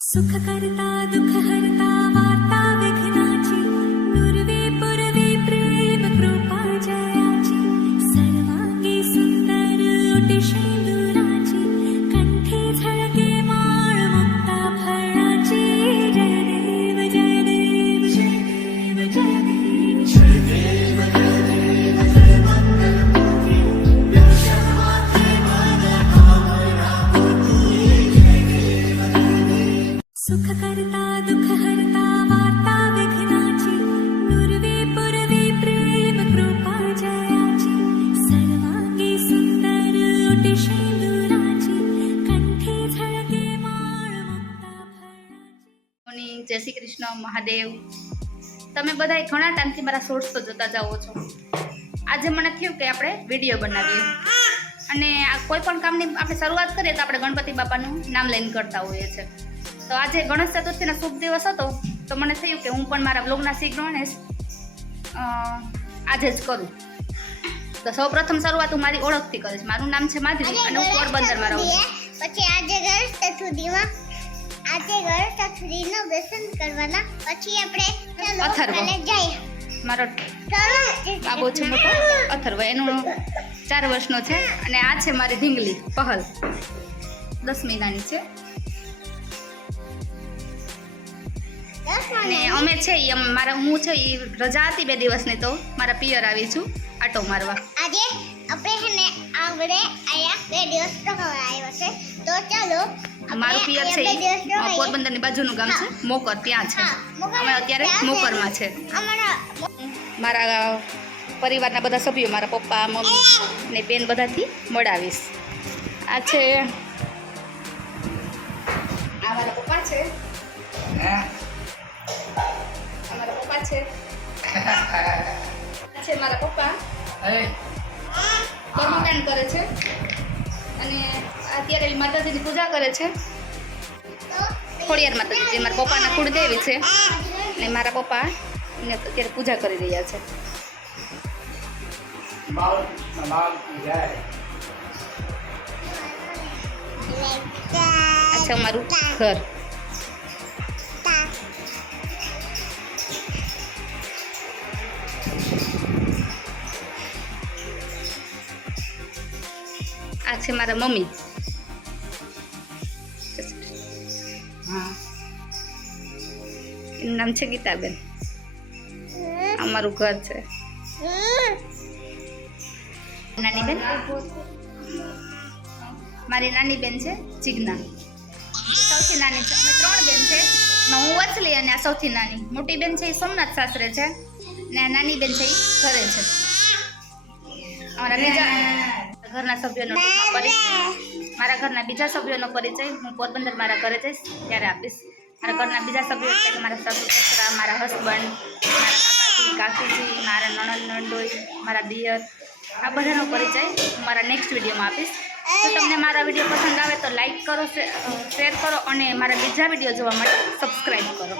સુખ કરતા દુઃખ હરતા જય શ્રી કૃષ્ણ મહાદેવ તમે બધા ઘણા ટાઈમથી મારા શોર્ટ્સ તો જોતા જાઓ છો. આજે મને થયું કે આપણે વીડિયો બનાવીએ. અને આ કોઈ પણ કામની આપણે શરૂઆત કરીએ તો આપણે ગણપતિ બાપાનું નામ લઈને કરતા હોઈએ છીએ તો આજે ગણેશ ચતુર્થીનો શુભ દિવસ હતો. તો મને થયું કે હું પણ મારા બ્લોગના શ્રી ગણેશ આજે જ કરું. તો સૌ પ્રથમ શરૂઆત હું મારી ઓળખથી કરીશ. મારું નામ છે માધવી અને હું પોરબંદરમાં રહું પછી આજે ગણેશ ચતુર્થીમાં આજે ગણેશ ચતુર્થીનો દર્શન કરવાના. પછી આપણે અથર્વ. જઈએ. મારો બાબો છે મોટો. અથર્વ. એનું ચાર વર્ષનો છે. અને આ છે મારી ઢીંગલી પહલ. દસ મહિનાની છે. અને અમે છે એ મારા હું છે એ રજા હતી બે દિવસની તો મારા પિયર આવી છું આટો મારવા. આજે આપણે ને આપણે અહીંયા બે દિવસ રોકાવા આવ્યો છે. તો ચાલો મારું પિયર છે. પોરબંદરની બાજુનું ગામ છે મોકર ત્યાં છે. અમે અત્યારે મોકરમાં છે. મારા પરિવારના બધા સભ્યો મારા પપ્પા મમ્મી ને બેન બધાથી મળાવીશ. આ છે. આ મારા પપ્પા છે. છે? છે મારા પપ્પા. કર્મકાંડ કરે છે. અને અત્યારે માતાજીની પૂજા કરે છે. ખોડિયાર માતાજી જે મારા પપ્પાના કુળદેવી છે. ને મારા પપ્પા ને અત્યારે પૂજા કરી રહ્યા છે. અચ્છા અમારું ઘર. આ છે મારા મમ્મી. હા. એનું નામ છે ગીતાબેન. અમારું ઘર છે. નાની બેન? મારી નાની બેન છે જીજ્ઞા. સૌથી નાની છે. અમે ત્રણ બેન છે. હું વચલી અને આ સૌથી નાની. મોટી બેન છે એ સોમનાથ સાસરે છે ને નાની બેન છે એ ઘરે છે. અમારા બીજા ઘરના સભ્યોનો પરિચય. મારા ઘરના બીજા સભ્યોનો પરિચય. હું પોરબંદર મારા ઘરે જઈશ ત્યારે આપીશ. મારા ઘરના બીજા સભ્યો એટલે કે મારા સાસુ સસરા મારા હસબન્ડ મારા કાકાજી કાકીજી મારા નણંદ નંડોઈ મારા દિયર. આ બધાનો પરિચય હું મારા નેક્સ્ટ વિડીયોમાં આપીશ. તો તમને મારા વીડિયો પસંદ આવે તો લાઇક કરો શેર કરો અને મારા બીજા વીડિયો જોવા માટે સબસ્ક્રાઈબ કરો.